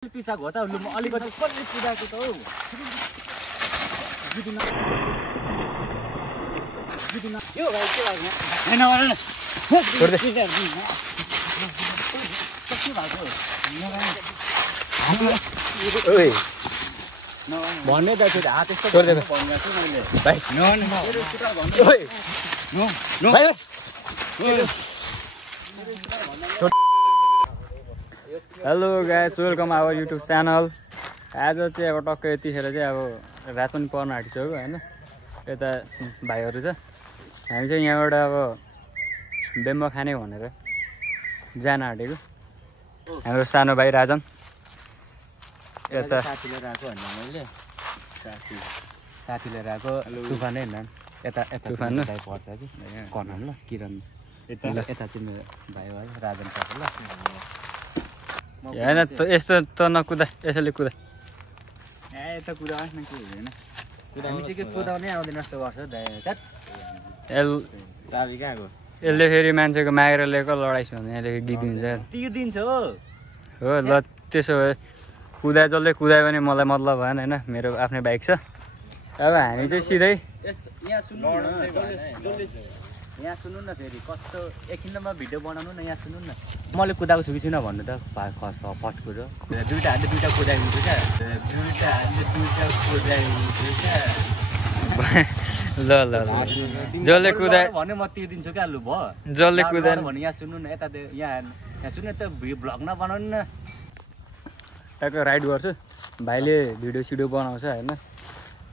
पिछा घोटा लु म अलिकति कसले पुजाको त हौ यो भाइ के लाग्छ हैन हैन छोड दे कति भएको ओइ भन्ने त त्यो हात यस्तो छोड दे भन्ने छु मैले भाइ ओइ नो भाइ hello guys welcome our YouTube channel. आज चाहिँ अब टक्क यतिखेर चाहिँ अब रात पनि पर्न आँटिसक्यो होइन। यता भाइहरू छ, हामी चाहिँ यहाँबाट अब बेम्बो खाने भनेर जान आँटेको। हाम्रो सानो भाइ राजन यता साथीले राको भन्दा मैले साथीले राको तुफान हैन यता तुफान भाइ पर्छ कि कनम ल किरण यता चाहिँ मेरो भाइ भयो राजन पर्छ ल होइन यस्तो त नकुदा यसैले कुदा यता कुदाओस् न के हुँदैन हामी चाहिँ के कुदाउनै आउँदैन जस्तो गर्छ चाबी कहाँको यसले फेरि मान्छेको मागेर ल्याएको लडाइस् भने यहाँले गीत दिन्छ तिर्दिन्छ हो ल। त्यसो भए जसले कुदायो भने मलाई मतलब भएन होइन, मेरो आफ्नै बाइक छ। अब हामी चाहिँ सिधै यहाँ सुन्नु न फेरि कस्तो एकछिन म भिडियो बनाउनु न यहाँ सुन्नु न मैले कुदाएको छु कि छैन भन्नु त फर्स्ट कुरो दुईटा हातले दुईटा कुदाइदिन्छु क्या दुईटा हातले दुईटा कुदाइदिन्छु क्या ल ल जसले कुदायो भने म तिर्दिन्छु क्या लु भयो जसले कुदायो भने यहाँ सुन्नु न यता यहाँ सुन्नु त भ्लग नबनाउनु न टक्क राइड गर्छु। भाइले भिडियो सिडियो बनाउँछ होइन,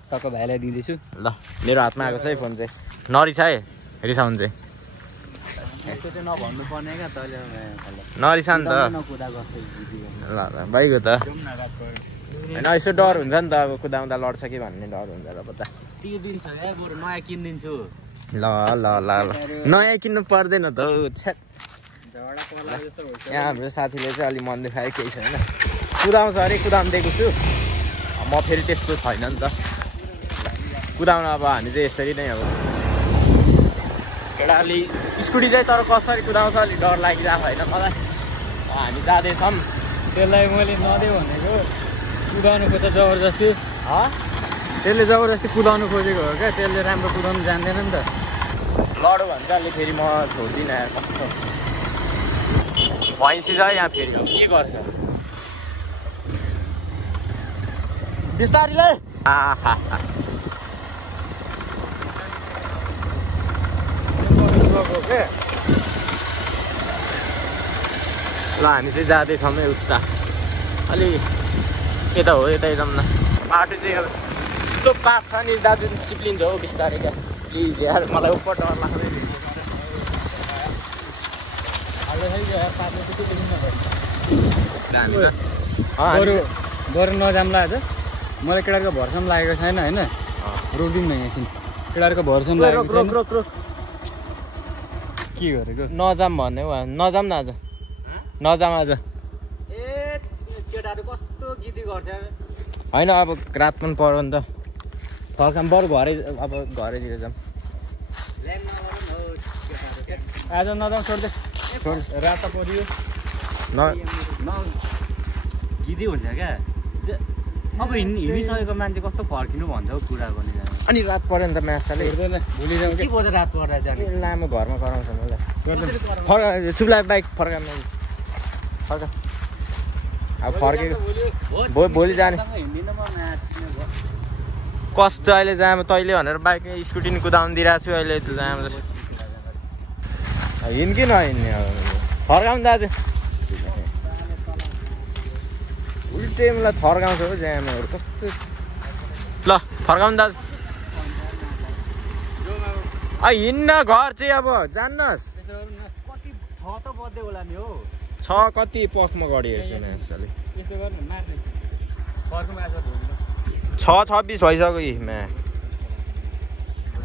टक्क भाइलाई दिँदैछु। ल मेरो हातमा आएको छ है फोन चाहिँ नरिसाए रिसाउनु चाहिँ यस्तो चाहिँ नभन्नु पर्ने क्या तैँले नरिसा नि त नकुदाएको ल ल भाइको त होइन यसो डर हुन्छ नि त अब कुदाउँदा लड्छ कि भन्ने डर हुन्छ र पत्ता तिर्दिन्छ है बरु नयाँ किनिदिन्छु ल ल ल ल नयाँ किन्नु पर्दैन त हौ छ्याट। यहाँ हाम्रो साथीले चाहिँ अलि मन देखायो केही छैन कुदाउँछ अरे कुदाउनु दिएको छु म फेरि त्यस्तो छैन नि त कुदाउन। अब हामी चाहिँ यसरी नै अब एउटा अलि स्कुटी चाहिँ तर कसरी कुदाउँछ अलिक डर लागिरहेको होइन मलाई। हामी जाँदैछौँ त्यसलाई मैले नदेऊ भनेको कुदाउनु खोज्छ जबरजस्ती त्यसले जबरजस्ती कुदाउनु खोजेको हो क्या, त्यसले राम्रो कुदाउनु जान्दैन नि त। लड्यो भने चाहिँ अलि फेरि म छोड्दिनँ यार कस्तो भैँसी छ यहाँ फेरि के गर्छ बिस्तारीले ल हामी चाहिँ जाँदैछौँ है उता अलि यता हो यतै जाउँ न। बाटो चाहिँ अब यस्तो पात छ नि दाजु चिप्लिन्छ हौ बिस्तारै क्या प्लिज यार मलाई उपर डर लाग्दैन। बरु नजाम्ला आज मलाई केटाहरूको भर्सम लागेको छैन होइन, रोकिदिउँ न एकछिन केटाहरूको भर्सम लागेको छैन। के गरेको नजाम भन्ने हो नजाम न आज नजाम आज ए केटाहरू कस्तो जिद्दी गर्छ होइन अब रात पनि पऱ्यो नि त फर्काम बरु घरै अब घरैतिर जाऊँ आज नजाउँ छोड्दै छोड रात परियो न जिद्दी हुन्छ क्या अब हिँडिसकेको मान्छे कस्तो फर्किनु भन्छ हौ कुरा गर्ने अनि रात पऱ्यो नि त म्याचले भोलि जाउँ के पर्दा रात पर्दा जाने लामो घरमा कराउँछ मलाई फर्का चुप्ला बाइक फर्का फर्का अब फर्केको भोलि जाने कस्तो अहिले जाम तैँले भनेर बाइक स्कुटी नि कुदाउनु दिइरहेको छु अहिले त जाम हिँड कि नहिँड्ने अब फर्काउनु दाजु उल्टे मलाई फर्काउँछ हो जामहरू कस्तो ल फर्काउनु दाजु हिँड्न घर चाहिँ अब जान्नुहोस् कति छ त बज्दै होला नि हो छ कति पखमा गढिहेर्छु नि यसले 6:26 भइसक्यो यी म्या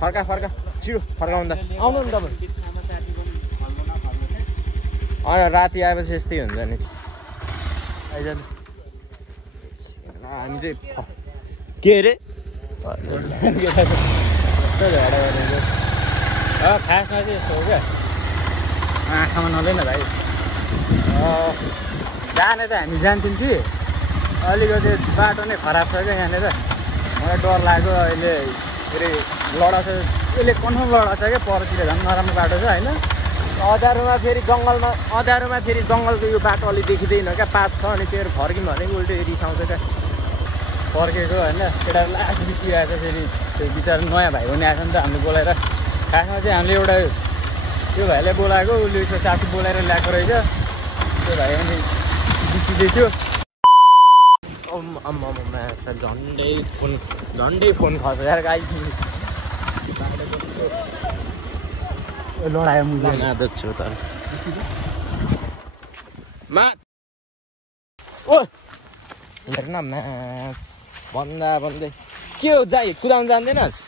फर्का फर्का छिटो फर्काउँदा आउनु नि तपाईँ राति आएपछि यस्तै हुन्छ नि आइजानु हामी चाहिँ के अरे खासमा चाहिँ यस्तो हो क्या, आँखामा नदैन भाइ। जाने त हामी जान्थ्यौँ कि अलिकति बाटो नै खराब छ क्या यहाँनिर मलाई डर लाग्यो अहिले फेरि लडा छ यसले कन्फर्म लडा छ क्या परतिर झन् नराम्रो बाटो छ होइन अँध्यारोमा फेरि जङ्गलको यो बाटो अलि देखिँदैन क्या पात छ अनि त्यो फर्क्यौँ भने उल्टो रिसाउँछ क्या फर्केको होइन केटाहरू लास्ट बिर्सिरहेको छ फेरि त्यो बिचरा नयाँ भाइ पनि आएको छ नि त हामीले बोलाएर खासमा चाहिँ हामीले एउटा त्यो भाइलाई बोलाएको उसले त्यो साथी बोलाएर ल्याएको रहेछ त्यो भाइ अनि बिर्सिँदै थियो झन्डै फोन खर्च यार गाई लडायो मुला आदत छु त हेर न भन्दै के हो कुदाउनु जान्दैनस्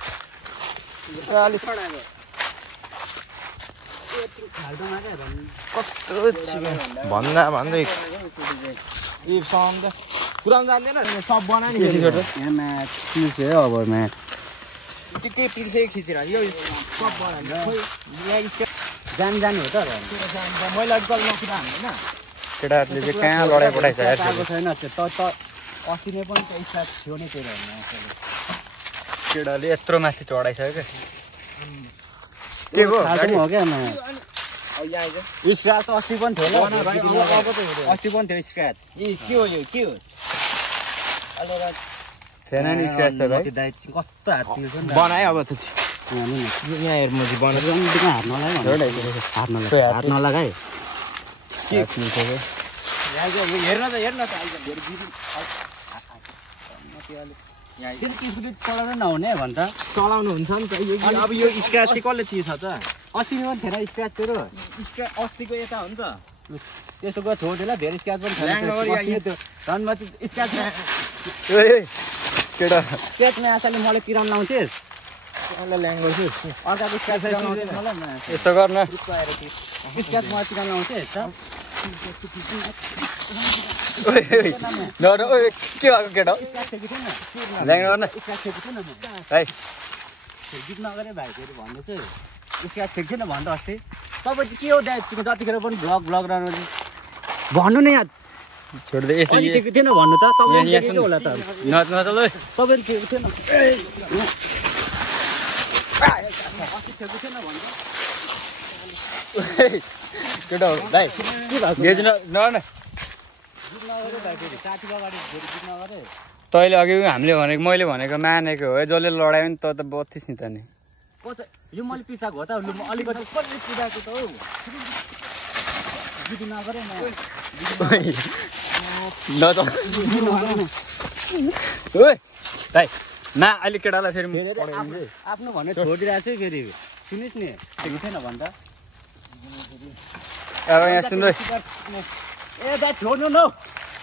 कस्तो भन्दै कुदाउनु जान्दैन सब बनायो नि अब के पिल्सेको खिचेर यो सब बनायो जानु हो त मैले अलिक नकुदा होइन केटाहरूले चाहिँ कहाँ लडाइ पठाइछ छैन अस्ति नै पनि स्टार्ट थियो नि त्यही केटाले यत्रो माथि चढाइसक्यो के हो क्या स्क्राच त अस्ति पनि थियो अस्ति पनि थियो स्क्राच के हो यो के हो थिएन नि स्क्राच त भाइ कस्तो हात पिल्छ नि बनायो अब त यहाँ हेर म हात नलगाए चलाउनु नहुने भन्छ चलाउनु हुन्छ नि त अब यो स्क्राच चाहिँ कसले थिएछ त अस्ति पनि थिएन स्क्राच तेरो अस्तिको यता हो नि त त्यस्तो गएर छोडेला धेरै स्क्राच पनि छैन स्क्राच केटा स्क्राचमा आशाले मलाई किराउनु लाउँछेस् ल्याङ्ग्वेज अर्काको स्क्राच यस्तो गर्न स्क्राच मलाई किराउनु लाउँछेस् के भएको केटा ल्याङ्ग गर्न भाइ गीत नगरे भाइ फेरि भन्दैछु स्क्राच ठिक छैन भन्दा अस्ति तपाईँ चाहिँ के हो जतिखेर पनि भ्लग रहनु भन्नु न यहाँ छोड्दै यसो ठिक थिएन भन्नु त तपाईँ होला त नचल तपाईँ ठिक थिएन केटा भाइ तैँले अघि हामीले भनेको मैले भनेको मानेको हो जसले लडायो नि त बत्तिस नि त नि यो मैले पिसाएको हो त अलिकति कसले पिसाएको त हौ भाइ ना अहिले केटालाई फेरि आफ्नो भने छोडिरहेको छु फेरि सुन्नुहोस् नि ठिक थिएन भन्दा अब यहाँ सुन्दै ए दाइ छोड्नु न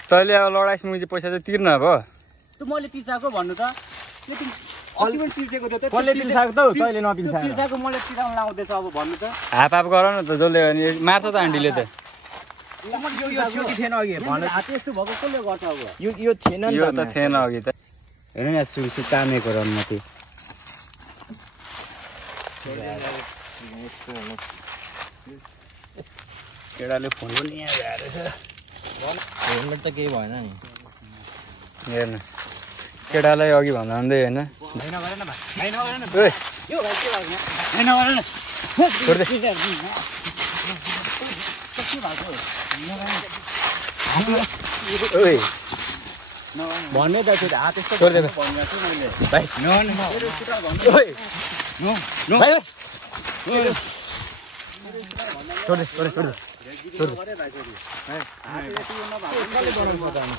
तैँले अब लडाइस मुजी पैसा चाहिँ तिर्न अब त मैले पिसाएको भन्नु त कसले पिसाएको त कसले पिल्साएको त तैँले नपिल्साएको पिसाएको मैले पिराउनु लाउँदैछ अब भन्नु त हाफ हाफ गर न त जसले अनि मार्छ त आन्टीले त थिएन अघि हात यस्तो भएको कसले गर्छ अब यो थिएन नि यो त थिएन अघि त हेर्नु यहाँ सु कामेको रनमती केटाले फोन पनि यहाँ ल्याएर छ हेलमेट त केही भएन नि हेर्नु केटालाई अघि भन्दा भन्दै होइन भन्ने त त्यो हात यस्तो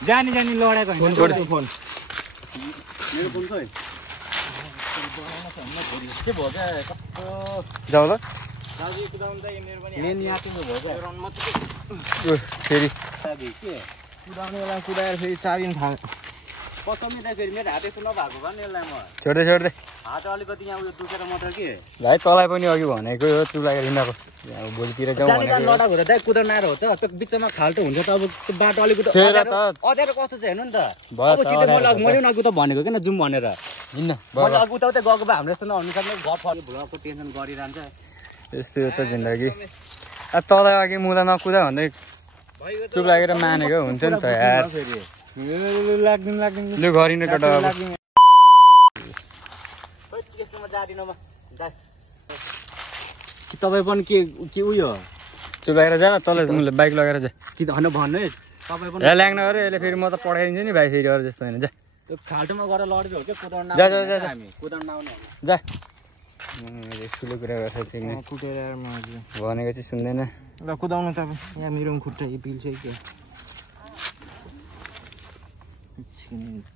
जानी लडेको फोन मेरो फोन खोइ जाऊ ल फेरि कुदाउने बेला कुदाएर फेरि चाबी पनि थाहा फेरि मेरो हात यस्तो नभएको भए नि यसलाई म छोड्दै हात अलिकति यहाँ उयो दुखेर मात्र के भाइ तँलाई पनि अघि भनेको हो तुलाई रिनाको भोलितिर जाउँ भनेको लडाएको त दाइ कुदाउन आएर हो त बिचमा खाल्टो हुन्छ त अब त्यो बाटो अलिकति अँध्यारो कस्तो छ हेर्नु नि त अब सिधै मैले अघि त भनेको किन जाउँ भनेर हिँड्न मैले अघि उताउतै गएको भए हाम्रो यस्तो नहुनु सक्ने घर फर्यो भुवाको टेन्सन गरिरहन्छ यस्तो हो त जिन्दगी अब तँलाई अघि मुला नकुदा भन्दै चुप लागेर मानेको हुन्छ नि त यार लाग्दैन लु गरिन केटा अब तपाईँ पनि के उयो चुप लागेर जा न तल बाइक लगाएर जा कि होइन भन्नु है तपाईँ पनि यहाँ ल्याङ नगरे यसले फेरि म त पठाइदिन्छु नि भाइ फेरि अरू जस्तो होइन जा त्यो खाल्टोमा गएर लडेको हो क्या कुदाउन जा, जा, जा, जा। हामी कुदाउन नआउने जा ठुलो कुरा गर्छ चाहिँ कुटेर भनेको चाहिँ सुन्दैन ल कुदाउनु तपाईँ यहाँ मेरो पनि खुट्टा पिल्छ कि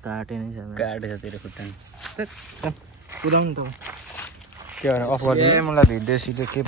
काटे नै छ काटेछ तेरो खुट्टा कुदाउनु तपाईँ के भएर अफ गरिदिनु मलाई भिडियो सिडियो के